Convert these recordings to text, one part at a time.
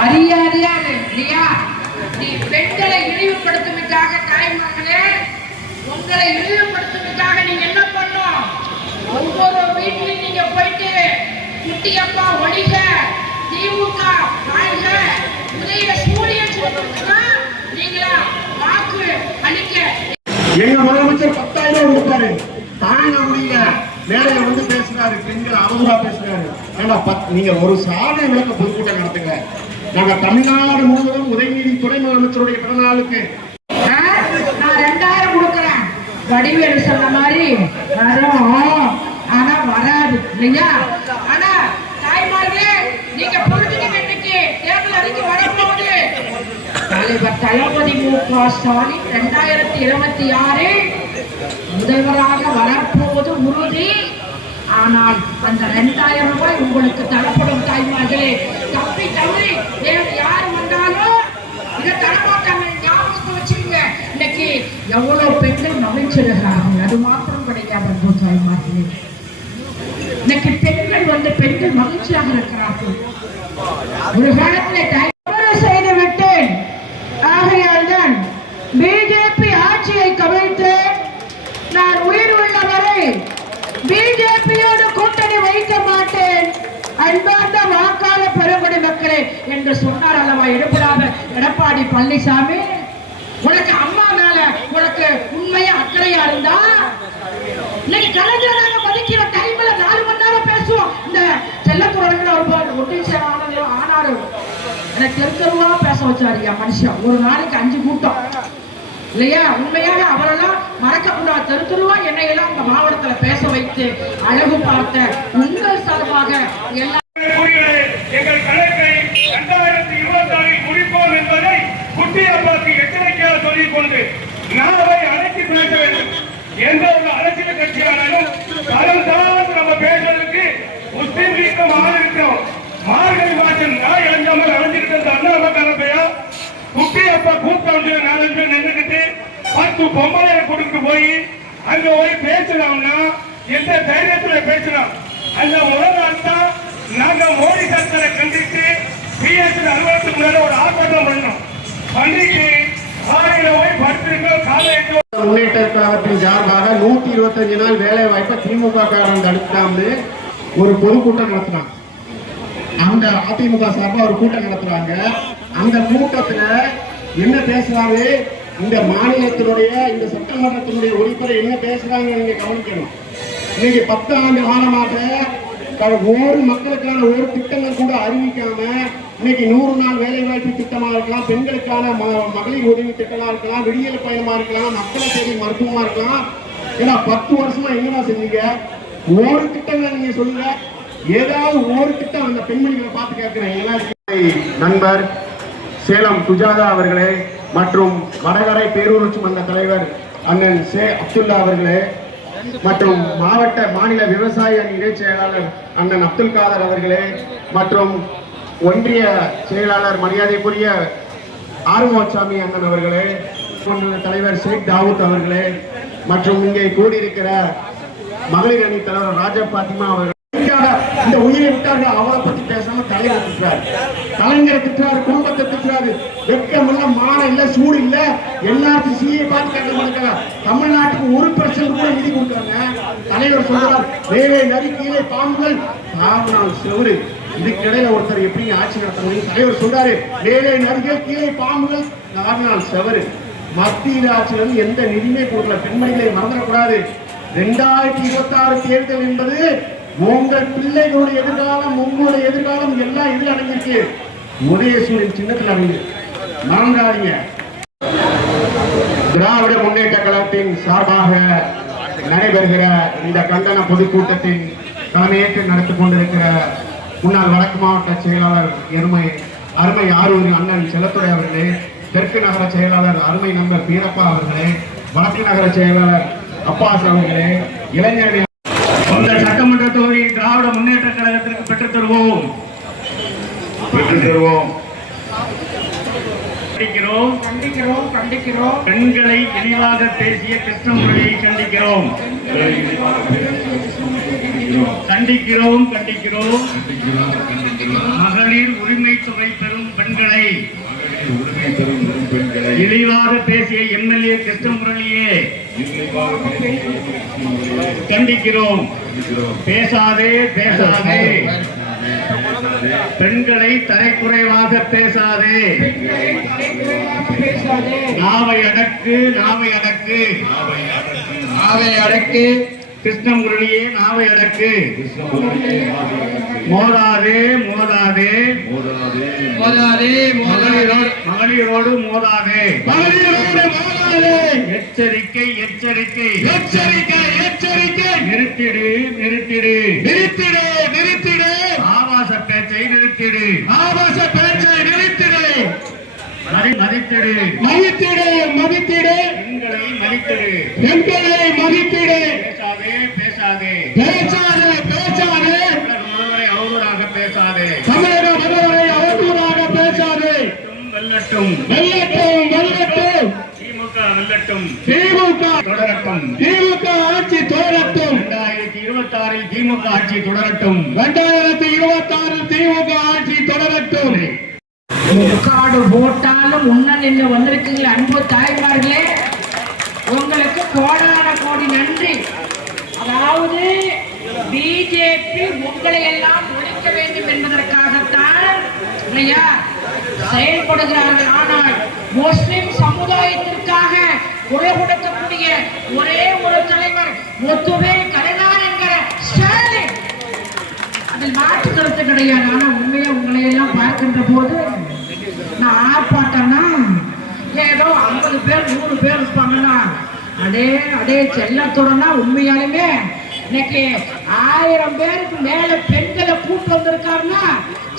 மரியாதையா இல்லையா? நீ பெண்களை இழிவுபடுத்துவதற்காக தாய்மார்களே, உங்களை இழிவுபடுத்துவதற்காக நீங்க என்ன பண்ணும்? ஒவ்வொரு வீட்லையும் நீங்க போயிட்டு குட்டியப்பா ஒழிக, திமுக வாழ்க, உதய சூரியன் சொல்றதுன்னா நீங்களா வாக்கு அளிக்க. எங்க முதலமைச்சர் 10,000 கொடுத்தாரு, தாங்க முடியல, மேடையில வந்து பேசுறாரு, பெண்கள் அவங்களா பேசுறாரு. நீங்க ஒரு சாதனை விளக்க பொதுக்கூட்டம் நடத்துங்க. நாங்க தமிழ்நாடு முழுவதும் உதயநிதி துணை முதலமைச்சருடைய பிறந்த நாளுக்கு நான் 2000 கொடுக்குறேன். வடிவேலு சொன்ன மாதிரி வரும், ஆனா வராது இல்லையா? ஆனா தாய்மார்களே, நீங்க பொழுதுக்கு இன்னைக்கு தேர்தல் அறிக்கை வரப்போகுது. தலைவர் தளபதி மு.க. ஸ்டாலின் 2026 முதல்வராக வரப்போவது உறுதி. ஆனால் அந்த 2000 ரூபாய் உங்களுக்கு தரப்படும் தாய்மார்களே. தப்பி தவறி வேறு யார் வந்தாலும் இதை தரமாட்டாங்க, ஞாபகத்தை வச்சுங்க. இன்னைக்கு எவ்வளவு பெண்கள் மகிழ்ச்சிடுகிறார்கள், அது மாத்திரம் கிடையாது தாய்மார்களே. இன்னைக்கு பெண்கள் மகிழ்ச்சியாக இருக்கிறார்கள். ஒரு காலத்தில் தவறு செய்து விட்டேன், ஆகையால் தான் பிஜேபி ஆட்சியை கவிழ்த்து நான் உயிர் உள்ளவரை பிஜேபியோடு கூட்டணி வைக்க மாட்டேன், அன்பார்ந்த வாக்காளர் பெருங்குடி மக்களே என்று சொன்னார் அல்லவா எடப்பாடி பழனிசாமி. உனக்கு அம்மா மேல உனக்கு உண்மையா அக்கறையா இருந்தா இன்னைக்கு கலைஞராக மதிக்கிற டைம்ல 4 மணி நேரம் பேசுவோம். இந்த செல்லத்துறைங்கிற ஒரு ஒன்றிய செயலாளர் ஆனாரு, எனக்கு தெருவா பேச வச்சாரு என் மனுஷன். ஒரு நாளைக்கு 5 கூட்டம் இல்லையா? உண்மையாக அவரெல்லாம் மறக்கக்கூடாது. தெருவா என்னையெல்லாம் இந்த மாவட்டத்துல பேச வைத்து அழகு பார்த்த உங்கள் சார்பாக எல்லா எங்கள் கணக்கை 2026 முடிப்போம் என்பதை குட்டியப்பாக்கு எச்சரிக்கையாக சொல்லிக் கொண்டு நாளை அழைத்து பேச வேண்டும். எந்த ஒரு அரசியல் கட்சியானாலும் அதன்தான் நம்ம பேசுறதுக்கு முஸ்லிம் லீக்கம் ஆதரிக்கிறோம். மார்கழி மாற்றம் நாய் அஞ்சாமல் அழைஞ்சிட்டு இருந்த அண்ணாமக்காரப்பையா குட்டியப்பா கூட்டம் 4 பேர் நின்றுக்கிட்டு 10 பொம்பளையை கொடுத்து போய் அங்க போய் பேசலாம்னா எந்த தைரியத்துல பேசலாம்? அந்த முதல் நாள் தான் நாங்க மோடி சர்க்காரை கண்டித்து பிஎஸ்சி அலுவலகத்துக்கு மேல ஒரு ஆர்ப்பாட்டம் பண்ணோம். பள்ளிக்கு காலையில போய் படுத்திருக்கோம். காலையில முன்னேற்ற கழகத்தின் சார்பாக 125 நாள் வேலை வாய்ப்பை திமுக காரன் தடுக்காம ஒரு பொதுக்கூட்டம் நடத்தினாங்க. அந்த அதிமுக சார்பா ஒரு கூட்டம் நடத்துறாங்க. அந்த கூட்டத்துல என்ன பேசுறாரு, இந்த மாநிலத்தினுடைய இந்த சட்டமன்றத்தினுடைய உறுப்பினர் என்ன பேசுறாங்க நீங்க கவனிக்கணும். இன்னைக்கு 10 ஆண்டு காலமாக ஒரு மக்களுக்கான ஒரு திட்டங்கள் கூட அறிவிக்காம இன்னைக்கு 100 நாள் வேலை வாய்ப்பு திட்டமா இருக்கலாம், பெண்களுக்கான மகளிர் உதவி திட்டமா இருக்கலாம், விடியல் பயணமா இருக்கலாம், மக்களை தேடி மருத்துவமா இருக்கலாம். ஏன்னா 10 வருஷமா என்னதான் செஞ்சீங்க? ஒரு திட்டங்கள் நீங்க சொல்லுங்க, ஏதாவது ஒரு திட்டம் அந்த பெண்மணிகளை பார்த்து கேட்கிறேன். நண்பர் சேலம் சுஜாதா அவர்களே மற்றும் வடகரை பேரூராட்சி மன்ற தலைவர் அண்ணன் அப்துல்லா அவர்களே மற்றும் மாநில விவசாய அணி இணை செயலாளர் அண்ணன் அப்துல் காதர் அவர்களே மற்றும் ஒன்றிய செயலாளர் மரியாதைக்குரிய ஆறுமுகசாமி அண்ணன் அவர்களே, தலைவர் ஷேக் தாவூத் அவர்களே மற்றும் இங்கே கூடியிருக்கிற மகளிர் அணி தலைவர் ராஜா பாத்திமா அவர்கள் இந்த உயிரை விட்டார்கள். அவரை பத்தி பேசாம தலைவர் திட்டுறாரு, கலைஞரை திட்டுறாரு, குடும்பத்தை திட்டுறாரு. வெக்கம் இல்ல, மானம் இல்ல, சூடு இல்ல, எல்லாத்தையும் சிஏ பார்த்து கேட்க மாட்டாங்க. தமிழ்நாட்டுக்கு 1% கூட நிதி கொடுக்குறாங்க. தலைவர் சொல்றார், வேலை நரி கீழே பாம்புகள் காவனால் செவரு. இதுக்கிடையில ஒருத்தர் எப்படி ஆட்சி நடத்த? தலைவர் சொல்றாரு, வேலை நரிகள் கீழே பாம்புகள் காவனால் செவரு. மத்திய ஆட்சியிலிருந்து எந்த நிதியுமே கொடுக்கல. பெண்மணிகளை மறந்துடக்கூடாது. 2026 தேர்தல் என்பது உங்கள் பிள்ளைகளுடைய எதிர்காலம், உங்களுடைய எதிர்காலம் எல்லாம் இதில் அடங்கியிருக்கு. உதயசூரியன் சின்னத்தில் அடங்கி மறந்துடாதீங்க. திராவிட முன்னேற்ற கழகத்தின் சார்பாக நடைபெறுகிற இந்த கண்டன பொதுக்கூட்டத்தின் தலைமையேற்று நடத்தி கொண்டிருக்கிற முன்னாள் வடக்கு மாவட்ட செயலாளர் அருமை ஆரூர் அண்ணன் செல்லத்துறை அவர்களே, தெற்கு நகர செயலாளர் அருமை நண்பர் வீரப்பா அவர்களே, வடக்கு நகர செயலாளர் அப்பாஸ் அவர்களே, இளைஞர்கள் அந்த சட்டமன்ற தொகுதியை திராவிட முன்னேற்ற கழகத்திற்கு பெற்றுத் தருவோம். கண்டிக்கிறோம். கண்டிக்கிறோம் கண்டிக்கிறோம். பெண்களை இழிவாக பேசிய கிருஷ்ணமுரளியை கண்டிக்கிறோம். கண்டிக்கிறோம் கண்டிக்கிறோம். மகளிர் உரிமை தொகை பெறும் பெண்களை இழிவாக பேசிய எம்எல்ஏ கிருஷ்ணமுரளியே கண்டிக்கிறோம். பேசாதே பேசாதே, பெண்களை தரைக்குறைவாக பேசாதே. நாவை அடக்கு நாவை அடக்கு நாவை அடக்கு. கிருஷ்ணமுரளியே நாவை அடக்கு. மோதாதே மோதாதே மோதாதே மகளிரோடு மோதாதே. எச்சரிக்கை எச்சரிக்கை எச்சரிக்கை எச்சரிக்கை. நிறுத்திடு நிறுத்திடு நிறுத்திடு நிறுத்திடு. ஆபாச பேச்சை நிறுத்திடு. ஆபாச பேச்சை நிறுத்திடு. மதித்திடு மதித்திடு மதித்திடு. பெண்களை மதித்திடு. பெண்களை மதித்திடு. பேசாதே பேசாதே பேசாதே பேசாதே. அவதூறாக பேசாதே. தமிழக முதல்வரை அவதூறாக பேசாதே. வெல்லட்டும் வெல்லட்டும் வெல்லட்டும். திமுக வெல்லட்டும். திமுக தொடரட்டும். திமுக ஆட்சி தொடரட்டும். 2026 திமுக ஆட்சி தொடரட்டும். 2026 திமுக ஆட்சி தொடரட்டும். முக்காடு போட்டாலும் முன்ன நின்று வந்திருக்கீங்களே அன்பு தாய்மார்களே, உங்களுக்கு கோடான கோடி நன்றி. அதாவது பிஜேபி உங்களை எல்லாம் ஒழிக்க வேண்டும் என்பதற்காகத்தான் இல்லையா செயல்படுகிறார்கள். ஆனால் முஸ்லிம் சமுதாயத்திற்காக குரல் கொடுக்கக்கூடிய ஒரே ஒரு தலைவர் முத்துவேல் கலைஞர் என்கிற ஸ்டாலின். அதில் மாற்று கருத்து கிடையாது. ஆனா உண்மையா உங்களை எல்லாம் பார்க்கின்ற போது நான் ஆர்ப்பாட்டம்னா ஏதோ 50 பேர் 100 பேர் இருப்பாங்கன்னா அதே அதே செல்லத்துடனா உண்மையாலுமே இன்னைக்கு 1000 பேருக்கு மேல பெண்களை கூட்டு வந்திருக்காருன்னா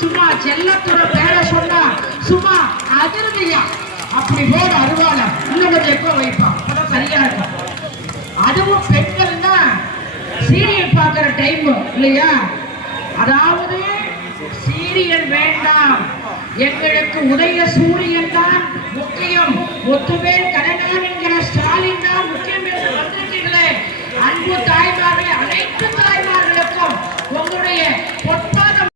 சும்மா செல்லத்தோட பேரை சொன்னா சும்மா அதிர்தியா அப்படி போட அருவால இன்னும் கொஞ்சம் எப்ப வைப்பான் அப்பதான் சரியா இருக்கும். அதுவும் பெண்கள்னா சீரியல் பார்க்கிற டைம் இல்லையா, அதாவது சீரியல் வேண்டாம், எங்களுக்கு உதய சூரியன் தான் முக்கியம், முத்துவேல் கலைஞர் என்கிற ஸ்டாலின் தான் முக்கியம் என்று வந்திருக்கீங்களே அன்பு தாய்மார்களே, அனைத்து தாய்மார்களுக்கும் உங்களுடைய பொற்பாதம்.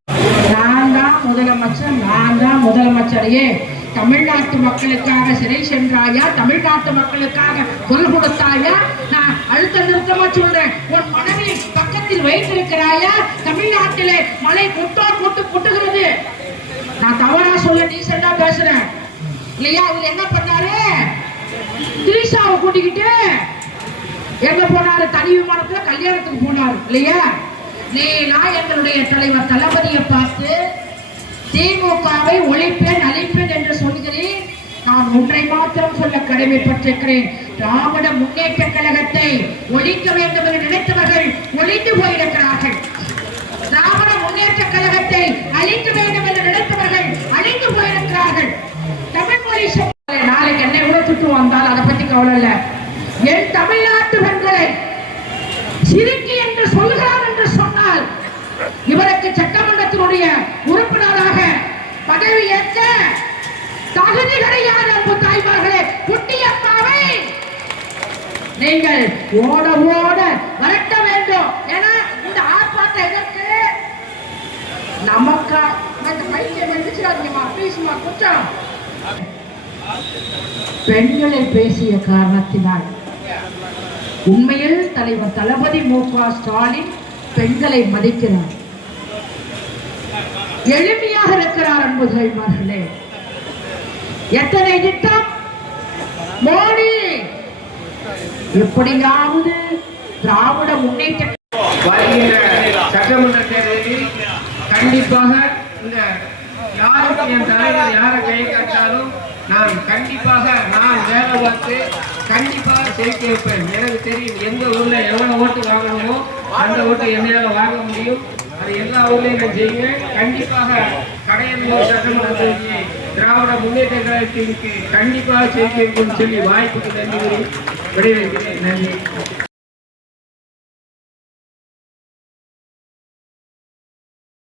நான் தான் முதலமைச்சர், நான் தான் முதலமைச்சரையே தமிழ்நாட்டு மக்களுக்காக சிறை சென்றாயா, தமிழ்நாட்டு மக்களுக்காக குரல் கொடுத்தாயா? நான் அழுத்த நிறுத்தமா சொல்றேன், உன் மனைவி பக்கத்தில் வைத்திருக்கிறாயா? தமிழ்நாட்டிலே மழை கொட்டுகிறது. நான் தவறா சொல்ல டீசெண்டா பேசுறேன் இல்லையா? அவர் என்ன பண்ணாரு, திரிஷாவை கூட்டிக்கிட்டு எங்க போனாரு, தனி விமானத்துல கல்யாணத்துக்கு போனாரு இல்லையா? நான் எங்களுடைய தலைவர் தளபதியை பார்த்து திமுகவை ஒழிப்பேன் அழிப்பேன் என்று சொல்கிறேன். நான் ஒன்றை மாத்திரம் சொல்ல கடமைப்பட்டிருக்கிறேன், திராவிட முன்னேற்ற கழகத்தை ஒழிக்க வேண்டும் என்று நினைத்தவர்கள் ஒழிந்து போயிருக்கிறார்கள். திராவிட முன்னேற்ற கழகத்தை அழிக்க வேண்டும் என்று நினைத்தவர்கள் அழிந்து போயிருக்கிறார்கள். தமிழ் மொழி நாளைக்கு என்னை கூட சுட்டு வந்தால் அதை பத்தி கவலை இல்லை. என் தமிழ்நாட்டு பெண்களை சிறுக்கி என்று சொல்கிறார் என்று சொன்னால் இவருக்கு சட்டமன்றத்தினுடைய உறுப்பினராக பதவி ஏற்க தகுதி கிடையாது. அன்பு தாய்மார்களே, குட்டியம்மாவை நீங்கள் ஓட ஓட வரட்ட வேண்டும். ஏன்னா இந்த ஆர்ப்பாட்டம் எதற்கு, நமக்கா பைத்தியம் எழுதிச்சிடாதீங்கம்மா ப்ளீஸ்மா குற்றம். பெண்களை பேசிய காரணத்தினால் உண்மையில் தலைவர் தளபதி மு.க. ஸ்டாலின் பெண்களை மதிக்கிறார், எளிமையாக இருக்கிறார். அன்பு தாய்மார்களே, எத்தனை திட்டம் மோடி எப்படியாவது திராவிட முன்னேற்ற சட்டமன்ற தேர்தலில் கண்டிப்பாக இந்த யாருக்கு என் தலைவர் யாரை கை கட்டாலும் நான் கண்டிப்பாக நான் வேலை பார்த்து கண்டிப்பாக ஜெயிக்க வைப்பேன். எனக்கு தெரியும் எந்த ஊர்ல எவ்வளவு ஓட்டு வாங்கணுமோ அந்த ஓட்டு என்னால் வாங்க முடியும். அது எல்லா ஊர்லையும் நான் செய்வேன். கண்டிப்பாக கடையனூர் சட்டமன்ற தொகுதியை திராவிட முன்னேற்ற கழகத்திற்கு கண்டிப்பாக ஜெயிக்க வைக்கும் சொல்லி வாய்ப்புக்கு நன்றி விடைபெறுகிறேன். நன்றி.